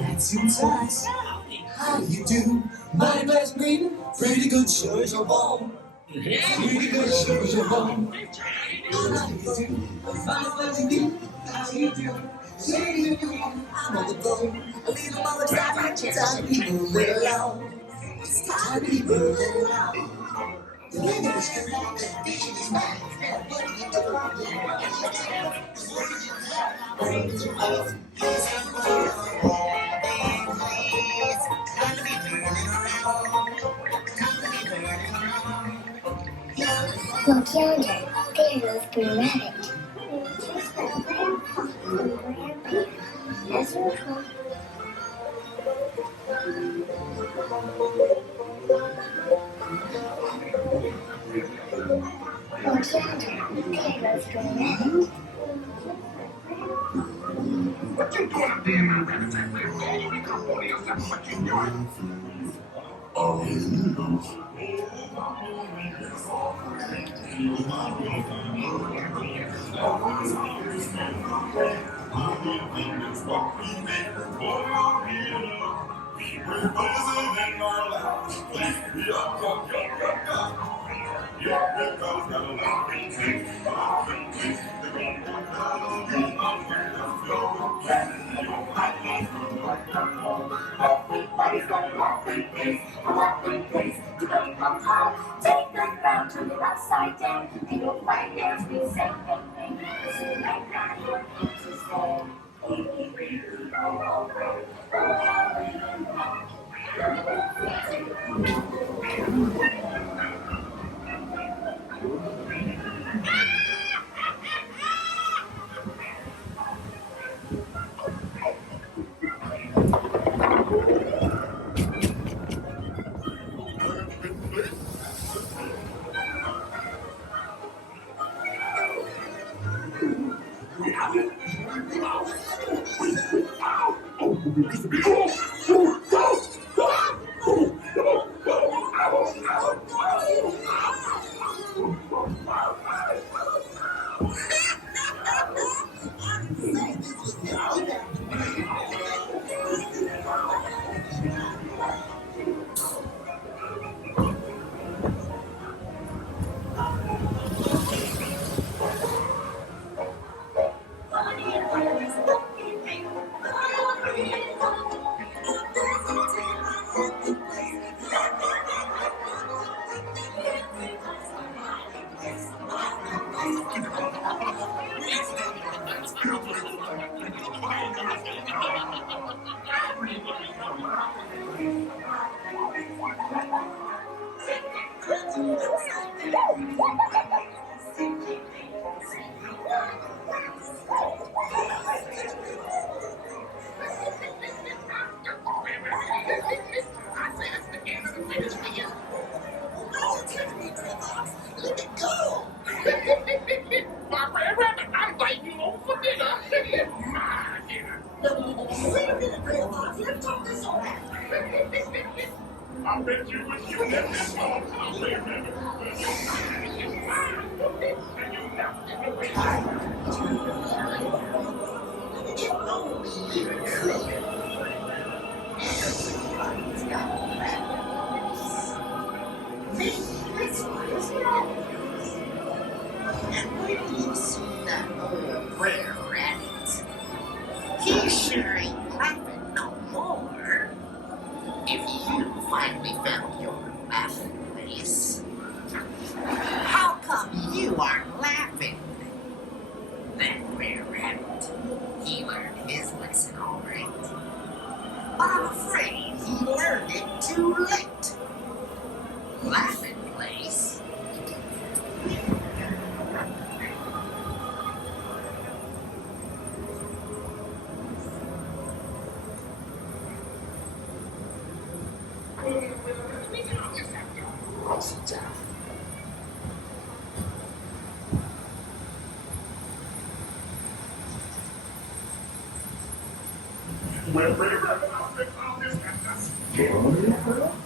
That's your touch. How you do? My best green, pretty good shows your bone. Pretty good shows your bone. How you do? My best green, how you do? Say you do, I'm on the go. A little mother time, it's time to be moving along. It's time to be moving along. Look yonder, there goes Blue Rabbit. As usual. Look yonder, there goes Blue Rabbit. What you doing up there, my rabbit? Oh, we come for yourself. What you doing? Everybody's got a laughing face, a laughing face. To come home, take them round, turn it upside down, and you'll find there's be safe and things. Like that, you're here to stay. I'm biting you over for dinner. My dinner. Wait a minute, Grandma. Let's talk this over. I bet you wish you left this home. Wait a minute. And when you see that old rare rabbit, he sure ain't laughing no more. If you finally found your laughing place, how come you aren't laughing? That rare rabbit, he learned his lesson all right. But I'm afraid he learned it too late. Laughing place. Well, pretty well, I'll this.